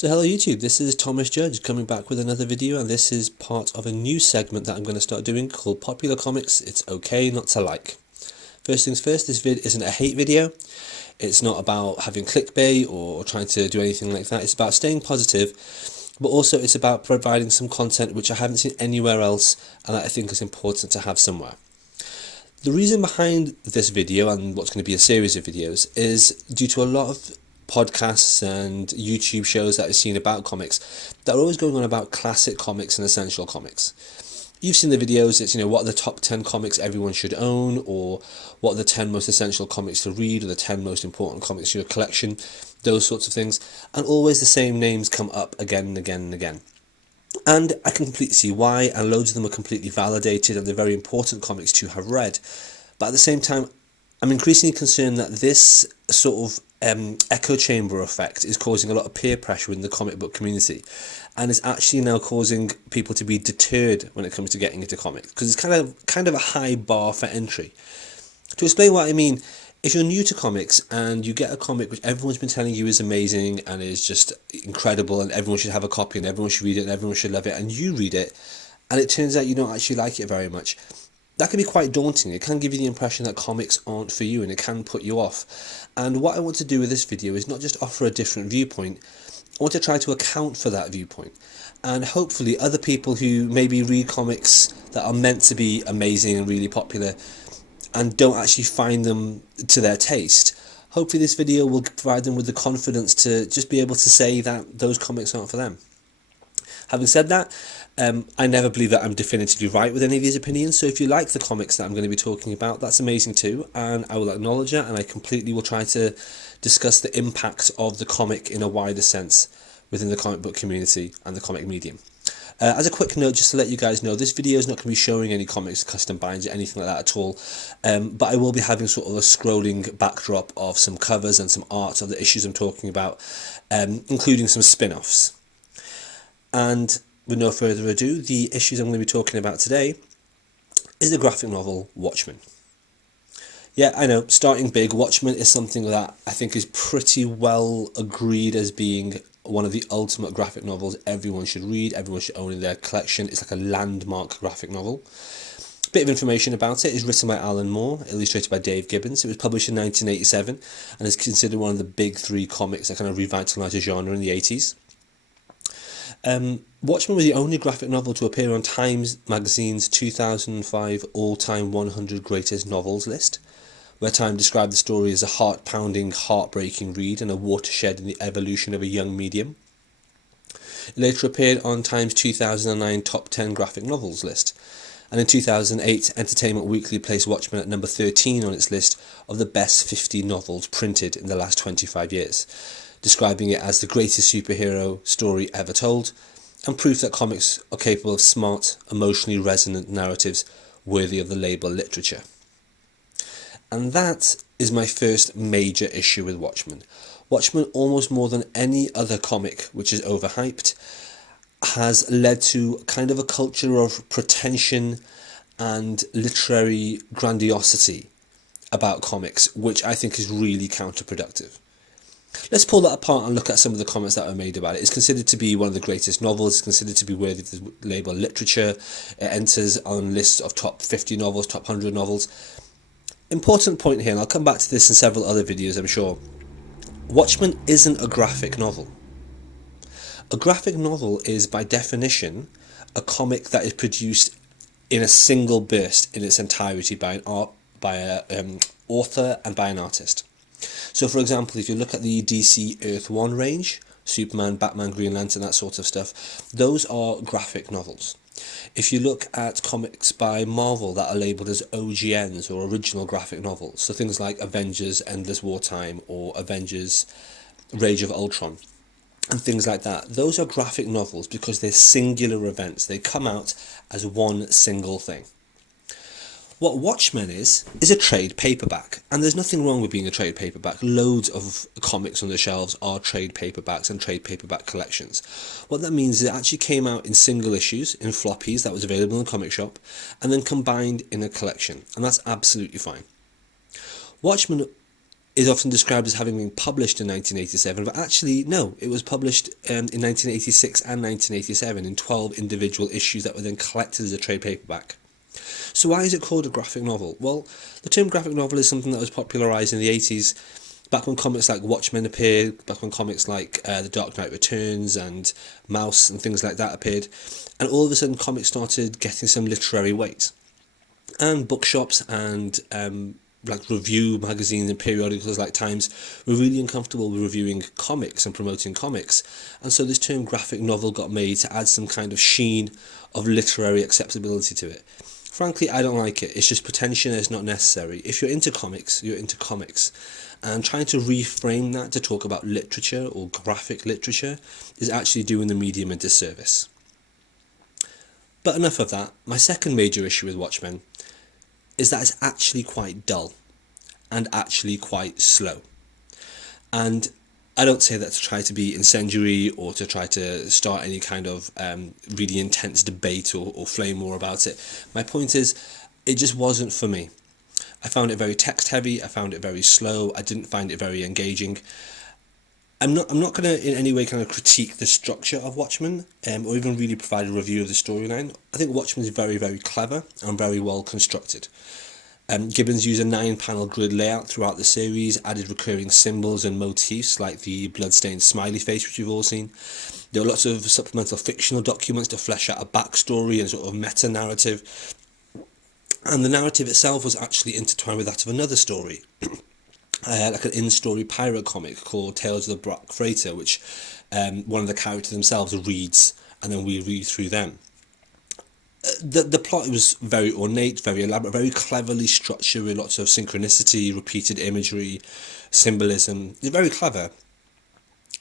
So hello YouTube, this is Thomas Judge coming back with another video, and this is part of a new segment that I'm going to start doing called Popular Comics It's Okay Not to Like. First things first, this vid isn't a hate video. It's not about having clickbait or trying to do anything like that. It's about staying positive, but also it's about providing some content which I haven't seen anywhere else and that I think is important to have somewhere. The reason behind this video and what's going to be a series of videos is due to a lot of podcasts and YouTube shows that I've seen about comics that are always going on about classic comics and essential comics. You've seen the videos, it's, what are the top 10 comics everyone should own, or what are the 10 most essential comics to read, or the 10 most important comics in your collection, those sorts of things. And always the same names come up again and again and again. And I can completely see why, and loads of them are completely validated and they're very important comics to have read. But at the same time, I'm increasingly concerned that this sort of echo chamber effect is causing a lot of peer pressure in the comic book community, and is actually now causing people to be deterred when it comes to getting into comics, because it's kind of a high bar for entry. To explain what I mean, if you're new to comics and you get a comic which everyone's been telling you is amazing and is just incredible and everyone should have a copy and everyone should read it and everyone should love it, and you read it and it turns out you don't actually like it very much, that can be quite daunting. It can give you the impression that comics aren't for you and it can put you off. And what I want to do with this video is not just offer a different viewpoint, I want to try to account for that viewpoint. And hopefully other people who maybe read comics that are meant to be amazing and really popular and don't actually find them to their taste, hopefully this video will provide them with the confidence to just be able to say that those comics aren't for them. Having said that, I never believe that I'm definitively right with any of these opinions, so if you like the comics that I'm going to be talking about, that's amazing too, and I will acknowledge that, and I completely will try to discuss the impact of the comic in a wider sense within the comic book community and the comic medium. As a quick note, just to let you guys know, this video is not going to be showing any comics, custom binds, or anything like that at all, but I will be having sort of a scrolling backdrop of some covers and some art of the issues I'm talking about, including some spin-offs. And with no further ado, the issues I'm going to be talking about today is the graphic novel Watchmen. Yeah, I know, starting big, Watchmen is something that I think is pretty well agreed as being one of the ultimate graphic novels everyone should read, everyone should own in their collection. It's like a landmark graphic novel. Bit of information about it is written by Alan Moore, illustrated by Dave Gibbons. It was published in 1987 and is considered one of the big three comics that kind of revitalised the genre in the 80s. Watchmen was the only graphic novel to appear on Times magazine's 2005 all-time 100 greatest novels list, where Time described the story as a heart-pounding, heartbreaking read and a watershed in the evolution of a young medium. It later appeared on Time's 2009 top 10 graphic novels list, and in 2008 Entertainment Weekly placed Watchmen at number 13 on its list of the best 50 novels printed in the last 25 years, describing it as the greatest superhero story ever told, and proof that comics are capable of smart, emotionally resonant narratives worthy of the label literature. And that is my first major issue with Watchmen. Watchmen, almost more than any other comic which is overhyped, has led to kind of a culture of pretension and literary grandiosity about comics, which I think is really counterproductive. Let's pull that apart and look at some of the comments that are made about it. It's considered to be one of the greatest novels. It's considered to be worthy of the label literature. It enters on lists of top 50 novels, top 100 novels. Important point here, and I'll come back to this in several other videos, I'm sure. Watchmen isn't a graphic novel. A graphic novel is, by definition, a comic that is produced in a single burst in its entirety by an author and by an artist. So for example, if you look at the DC Earth 1 range, Superman, Batman, Green Lantern, that sort of stuff, those are graphic novels. If you look at comics by Marvel that are labelled as OGNs, or original graphic novels, so things like Avengers Endless Wartime or Avengers Rage of Ultron and things like that, those are graphic novels because they're singular events. They come out as one single thing. What Watchmen is a trade paperback, and there's nothing wrong with being a trade paperback. Loads of comics on the shelves are trade paperbacks and trade paperback collections. What that means is it actually came out in single issues, in floppies that was available in the comic shop, and then combined in a collection, and that's absolutely fine. Watchmen is often described as having been published in 1987, but actually, no, it was published in 1986 and 1987 in 12 individual issues that were then collected as a trade paperback. So why is it called a graphic novel? Well, the term graphic novel is something that was popularised in the 80s, back when comics like Watchmen appeared, back when comics like The Dark Knight Returns and Mouse and things like that appeared, and all of a sudden comics started getting some literary weight. And bookshops and like review magazines and periodicals like Times were really uncomfortable with reviewing comics and promoting comics, and so this term graphic novel got made to add some kind of sheen of literary acceptability to it. Frankly, I don't like it. It's just pretension, it's not necessary. If you're into comics, you're into comics. And trying to reframe that to talk about literature or graphic literature is actually doing the medium a disservice. But enough of that. My second major issue with Watchmen is that it's actually quite dull and actually quite slow. And I don't say that to try to be incendiary or to try to start any kind of really intense debate or flame war about it. My point is, it just wasn't for me. I found it very text heavy, I found it very slow, I didn't find it very engaging. I'm not going to in any way kind of critique the structure of Watchmen or even really provide a review of the storyline. I think Watchmen is very, very clever and very well constructed. Gibbons used a 9-panel grid layout throughout the series, added recurring symbols and motifs like the bloodstained smiley face, which we've all seen. There were lots of supplemental fictional documents to flesh out a backstory and sort of meta-narrative. And the narrative itself was actually intertwined with that of another story, like an in-story pirate comic called Tales of the Black Freighter, which one of the characters themselves reads, and then we read through them. The plot was very ornate, very elaborate, very cleverly structured with lots of synchronicity, repeated imagery, symbolism. It's very clever.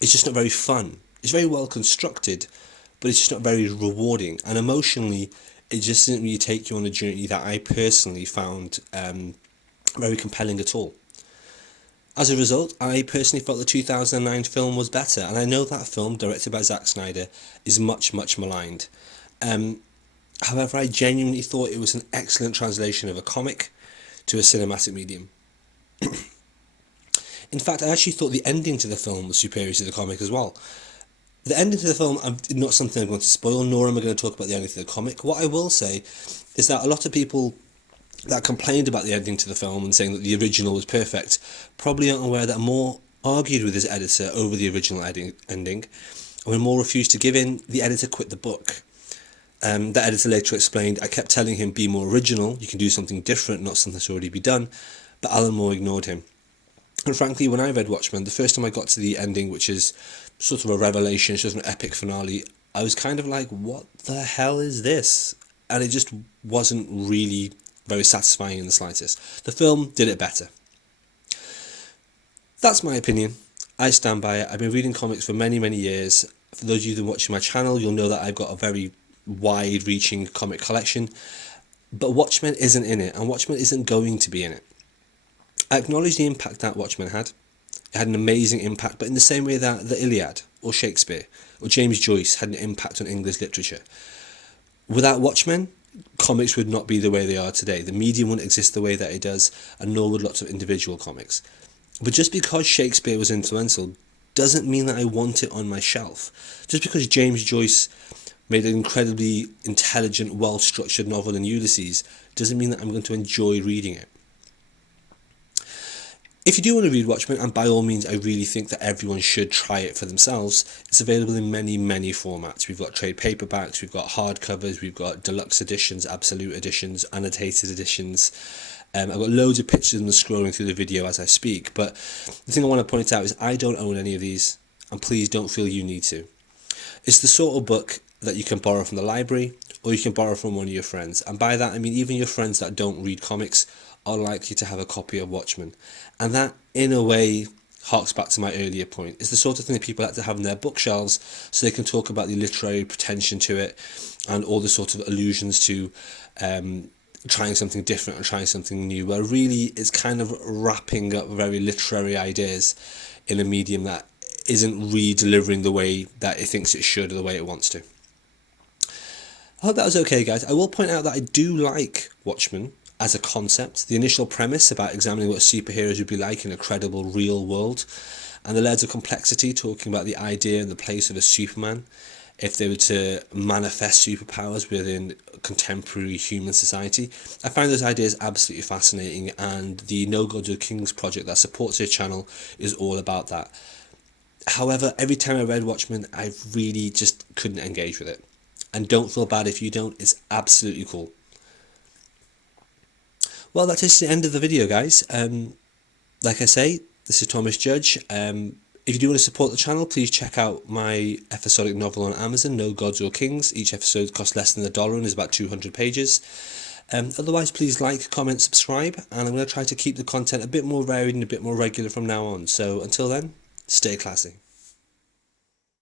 It's just not very fun. It's very well constructed, but it's just not very rewarding. And emotionally, it just didn't really take you on a journey that I personally found very compelling at all. As a result, I personally felt the 2009 film was better, and I know that film, directed by Zack Snyder, is much, much maligned. However, I genuinely thought it was an excellent translation of a comic to a cinematic medium. In fact, I actually thought the ending to the film was superior to the comic as well. The ending to the film is not something I'm going to spoil, nor am I going to talk about the ending to the comic. What I will say is that a lot of people that complained about the ending to the film and saying that the original was perfect probably aren't aware that Moore argued with his editor over the original ending, and when Moore refused to give in, the editor quit the book. The editor later explained, I kept telling him, be more original, you can do something different, not something that's already been done, but Alan Moore ignored him. And frankly, when I read Watchmen, the first time I got to the ending, which is sort of a revelation, sort of an epic finale, I was kind of like, what the hell is this? And it just wasn't really very satisfying in the slightest. The film did it better. That's my opinion. I stand by it. I've been reading comics for many, many years. For those of you that are watching my channel, you'll know that I've got a very wide-reaching comic collection, but Watchmen isn't in it, and Watchmen isn't going to be in it. I acknowledge the impact that Watchmen had. It had an amazing impact, but in the same way that the Iliad, or Shakespeare, or James Joyce had an impact on English literature. Without Watchmen, comics would not be the way they are today. The medium wouldn't exist the way that it does, and nor would lots of individual comics. But just because Shakespeare was influential doesn't mean that I want it on my shelf. Just because James Joyce made an incredibly intelligent, well-structured novel in Ulysses doesn't mean that I'm going to enjoy reading it. If you do want to read Watchmen, and by all means I really think that everyone should try it for themselves, it's available in many, many formats. We've got trade paperbacks, we've got hardcovers, we've got deluxe editions, absolute editions, annotated editions. I've got loads of pictures of them scrolling through the video as I speak, but the thing I want to point out is I don't own any of these, and please don't feel you need to. It's the sort of book that you can borrow from the library, or you can borrow from one of your friends. And by that I mean even your friends that don't read comics are likely to have a copy of Watchmen. And that, in a way, harks back to my earlier point. It's the sort of thing that people like to have in their bookshelves so they can talk about the literary pretension to it and all the sort of allusions to trying something different or trying something new, where really it's kind of wrapping up very literary ideas in a medium that isn't re-delivering the way that it thinks it should or the way it wants to. I hope that was okay, guys. I will point out that I do like Watchmen. as a concept, the initial premise about examining what superheroes would be like in a credible real world, and the layers of complexity talking about the idea and the place of a Superman if they were to manifest superpowers within contemporary human society. I find those ideas absolutely fascinating, and the No Gods or Kings project that supports this channel is all about that. However, every time I read Watchmen, I really just couldn't engage with it. And don't feel bad if you don't, it's absolutely cool. Well, that is the end of the video, guys. Like I say, this is Thomas Judge. If you do want to support the channel, please check out my episodic novel on Amazon, No Gods or Kings. Each episode costs less than $1 and is about 200 pages. Otherwise, please like, comment, subscribe, and I'm going to try to keep the content a bit more varied and a bit more regular from now on. So until then, stay classy.